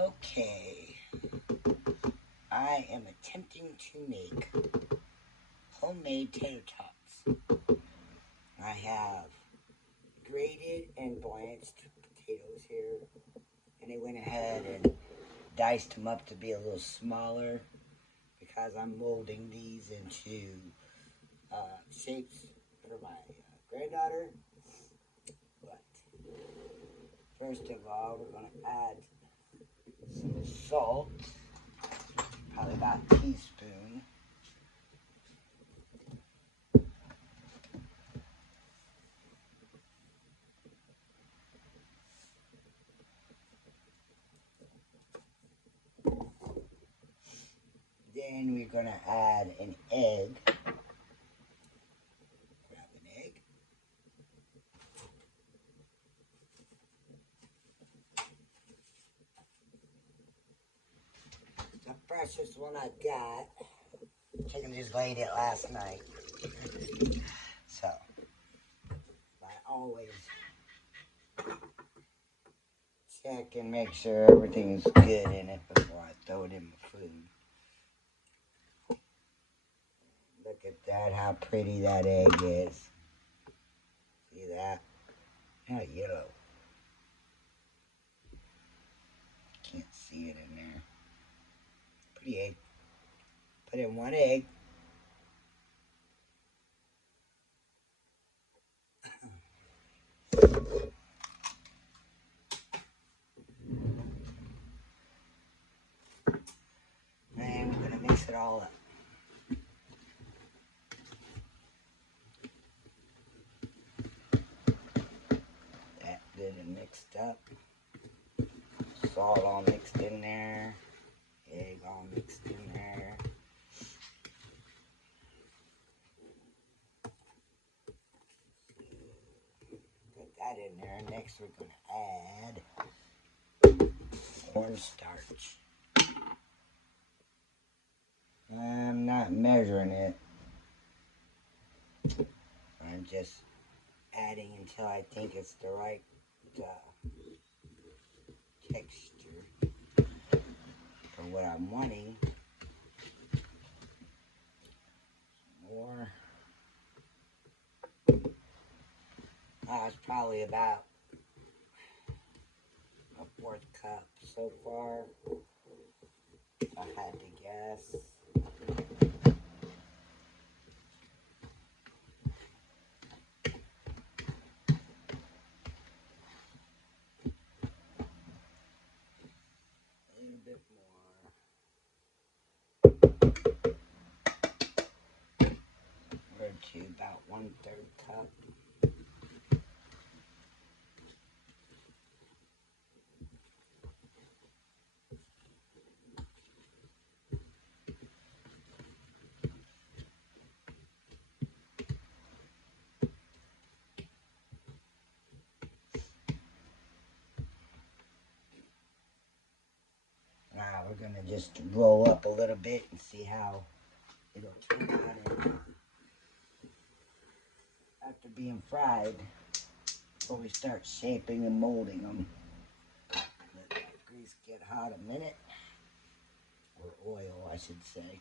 Okay, I am attempting to make homemade tater tots. I have grated and blanched potatoes here, and I went ahead and diced them up to be a little smaller because I'm molding these into shapes for my granddaughter. But first of all, we're going to add some salt, probably about a teaspoon. Then we're going to add an egg. Grab an egg. The freshest one I got. Chicken just laid it last night. So, I always check and make sure everything's good in it before I throw it in my food. Look at that, how pretty that egg is. See that? How yellow. Can't see it in there. Pretty egg. Put in one egg. And we're going to mix it all up. That good and mixed up. Salt all mixed in there. Egg all mixed in there. Put that in there. Next we're going to add cornstarch. I'm not measuring it. I'm just adding until I think it's the right texture for what I'm wanting. More. It's probably about a 1/4 cup so far, if I had to guess. A little bit more. We're to about 1/3 cup. Now we're going to just roll up a little bit and see how it'll turn out after being fried before we start shaping and molding them. Let that grease get hot a minute, or oil I should say.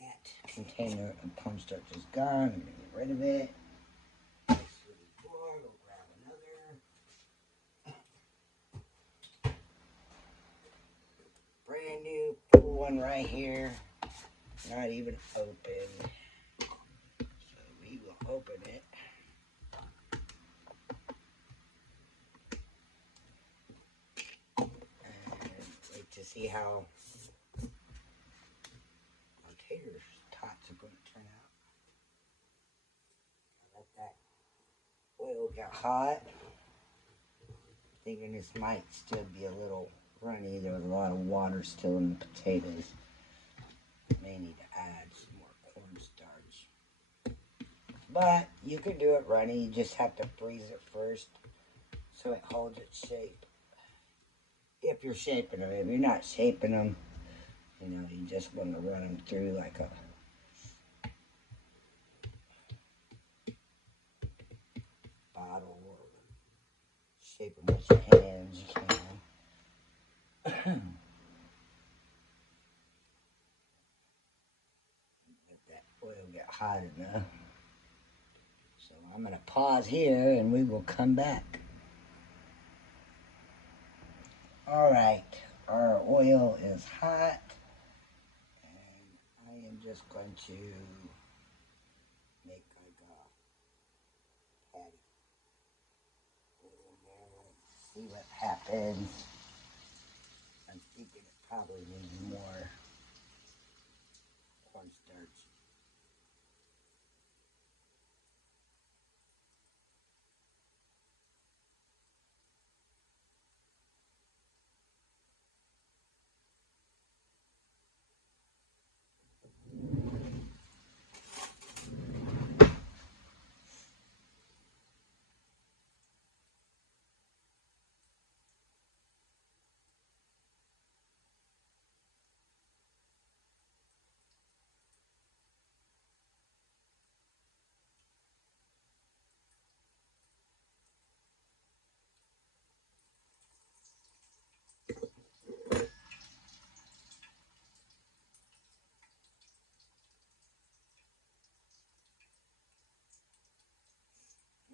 That container of cornstarch is gone. I'm going to get rid of it. We'll grab another. Brand new full one right here. Not even open. So we will open it. And wait to see how tater tots are going to turn out. Let that oil get hot. Thinking this might still be a little runny. There was a lot of water still in the potatoes. May need to add some more cornstarch. But you can do it runny. You just have to freeze it first so it holds its shape. If you're shaping them. If you're not shaping them, you know, you just want to run them through like a bottle or shape them with your hand. hot enough. So I'm going to pause here and we will come back. Alright, our oil is hot. And I am just going to make like a patty. Put it in there and see what happens. I'm thinking it probably needs more cornstarch.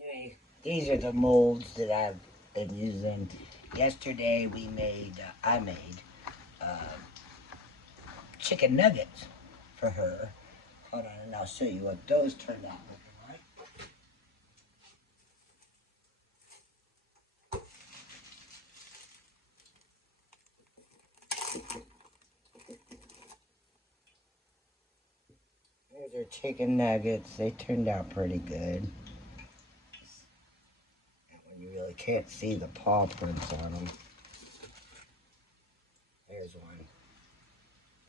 Anyway, these are the molds that I've been using. Yesterday I made uh, chicken nuggets for her. Hold on, and I'll show you what those turned out looking like. There's our chicken nuggets. They turned out pretty good. You really can't see the paw prints on them. There's one. You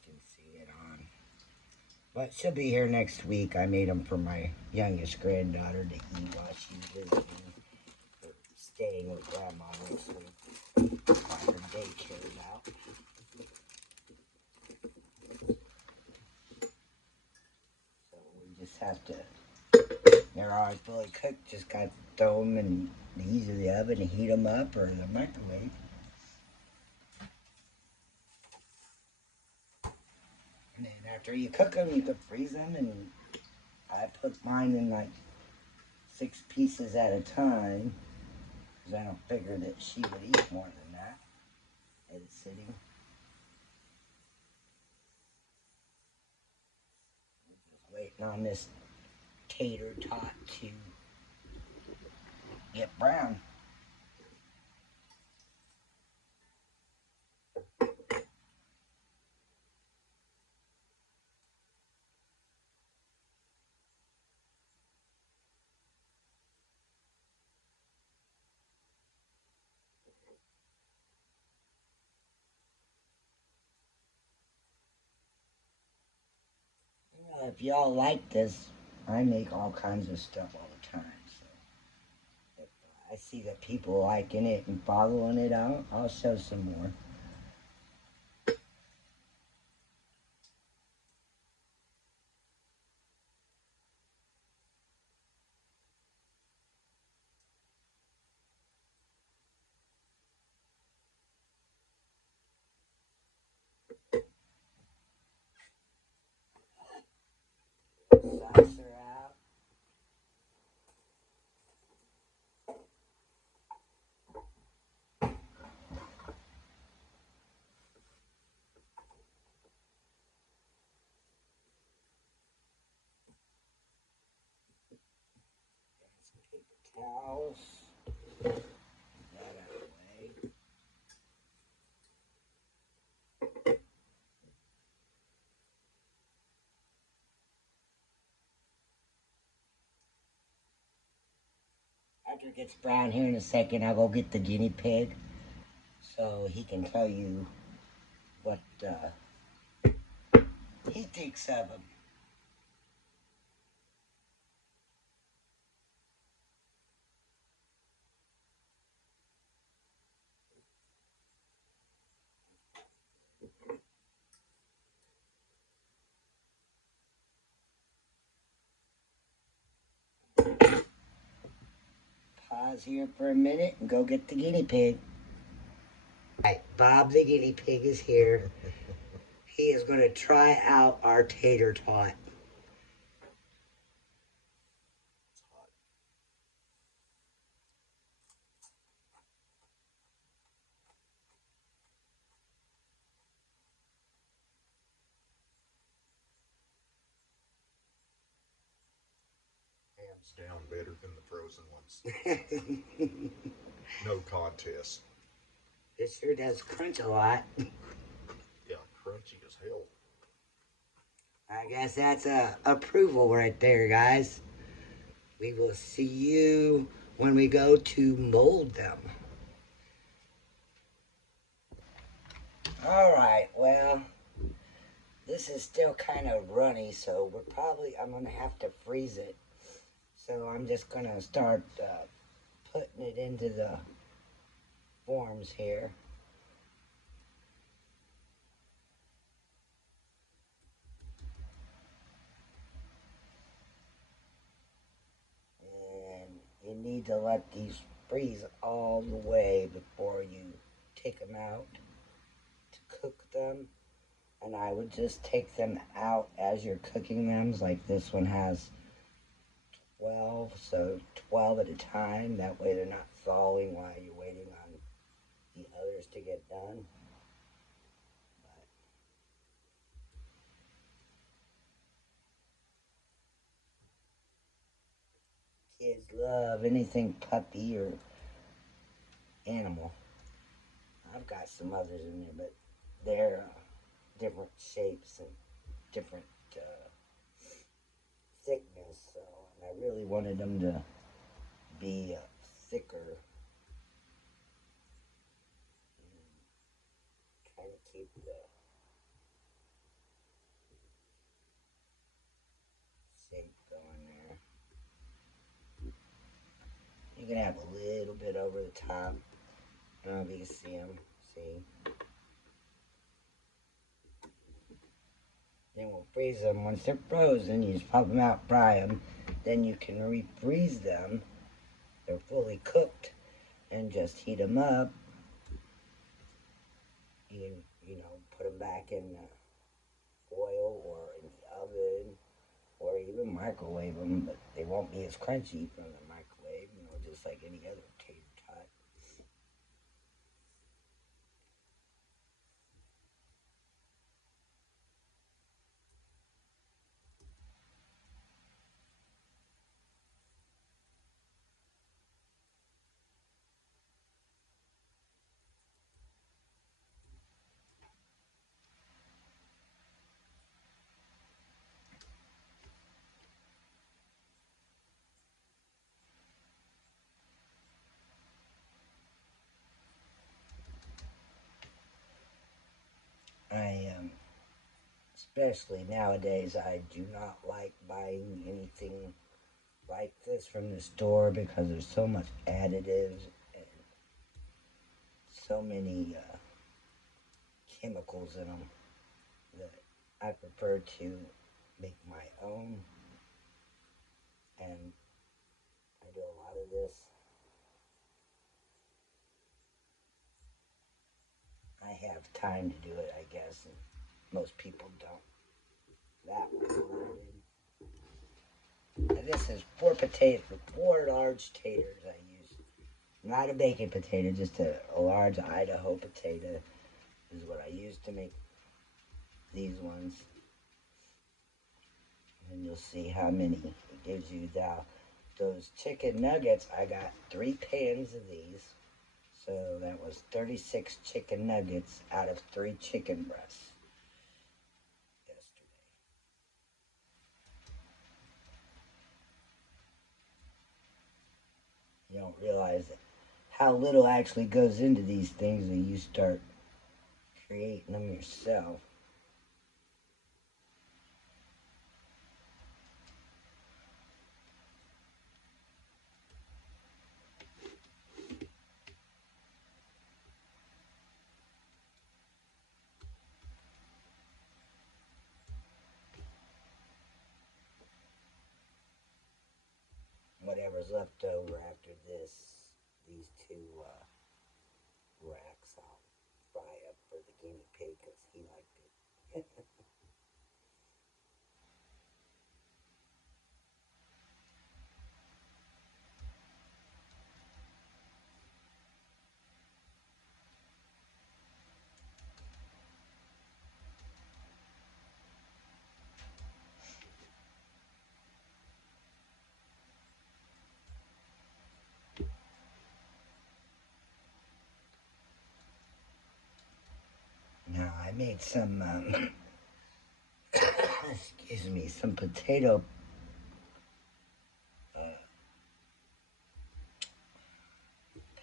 can see it on. But she'll be here next week. I made them for my youngest granddaughter to eat while she's visiting or staying with grandma next week while her daycare is out. So we just have to, they're already fully cooked. Just got to throw them in the ease of the oven and heat them up or the microwave. And then after you cook them, you can freeze them. And I put mine in like 6 pieces at a time because I don't figure that she would eat more than that as it's sitting. Just waiting on this tater tot to get brown. Well, if y'all like this, I make all kinds of stuff all the time. So if I see that people liking it and following it out, I'll show some more. Sauce her out. Some paper towels. Get that out of the way. After it gets brown here in a second, I'll go get the guinea pig so he can tell you what he thinks of them. Pause here for a minute and go get the guinea pig. Alright, Bob the guinea pig is here. He is going to try out our tater tot. Down better than the frozen ones. No contest. It sure does crunch a lot. Yeah, crunchy as hell. I guess that's a approval right there, guys. We will see you when we go to mold them. All right, well, this is still kind of runny, so I'm going to have to freeze it. So I'm just going to start putting it into the forms here. And you need to let these freeze all the way before you take them out to cook them. And I would just take them out as you're cooking them. Like this one has 12, so 12 at a time. That way they're not thawing while you're waiting on the others to get done. But kids love anything puppy or animal. I've got some others in there, but they're different shapes and different thickness. So, and I really wanted them to be thicker. Trying to keep the shape going there. You can have a little bit over the top. I don't know if you can see them. See? Then we'll freeze them. Once they're frozen, you just pop them out, fry them. Then you can refreeze them. They're fully cooked. And just heat them up. You know, put them back in the oil or in the oven. Or even microwave them. But they won't be as crunchy from the microwave. You know, just like any other tater tot. Especially nowadays, I do not like buying anything like this from the store because there's so much additives and so many chemicals in them that I prefer to make my own. And I do a lot of this. I have time to do it, I guess, and most people don't. That one. And this is four large taters I use. Not a baked potato, just a large Idaho potato is what I use to make these ones. And you'll see how many it gives you now. Those chicken nuggets, I got 3 pans of these. So that was 36 chicken nuggets out of 3 chicken breasts yesterday. You don't realize how little actually goes into these things when you start creating them yourself. Whatever's left over after these 2 racks, I'll fry up for the guinea pig because he liked it. I made some, excuse me, some potato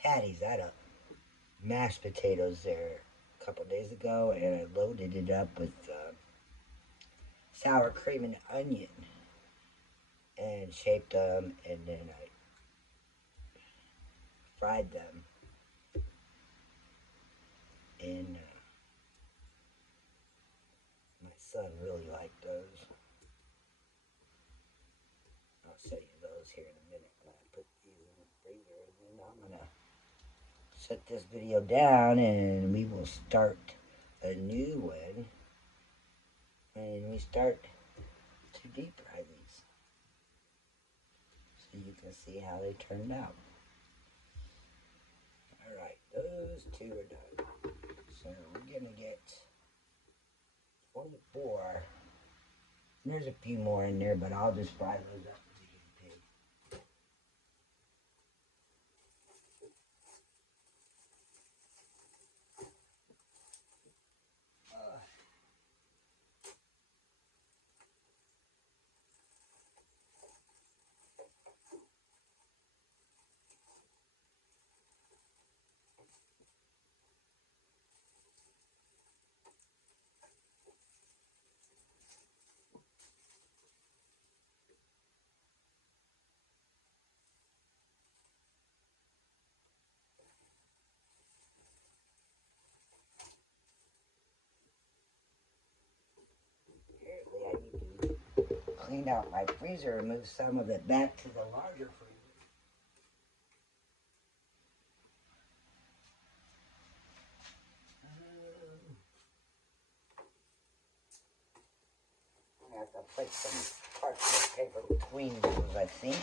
patties out of mashed potatoes there a couple days ago, and I loaded it up with sour cream and onion and shaped them, and then I fried them. And my son really liked those. I'll show you those here in a minute when I put these in the freezer. And then I'm going to set this video down and we will start a new one. And we start to deep fry these. So you can see how they turned out. Alright, those two are done. So we're going to get 24. There's a few more in there, but I'll just fry those up with the guinea pig. Apparently I need to clean out my freezer and move some of it back to the larger freezer. I have to put some parchment paper between those, I think.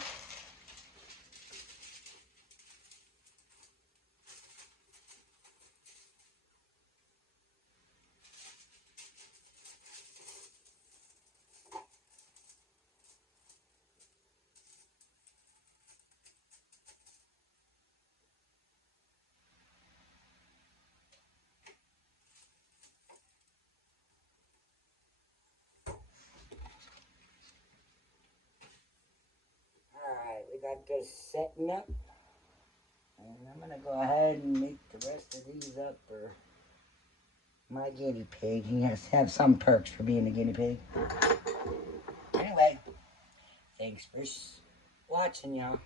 Alright, we got this setting up. And I'm going to go ahead and make the rest of these up for my guinea pig. He has to have some perks for being a guinea pig. Anyway, thanks for watching, y'all.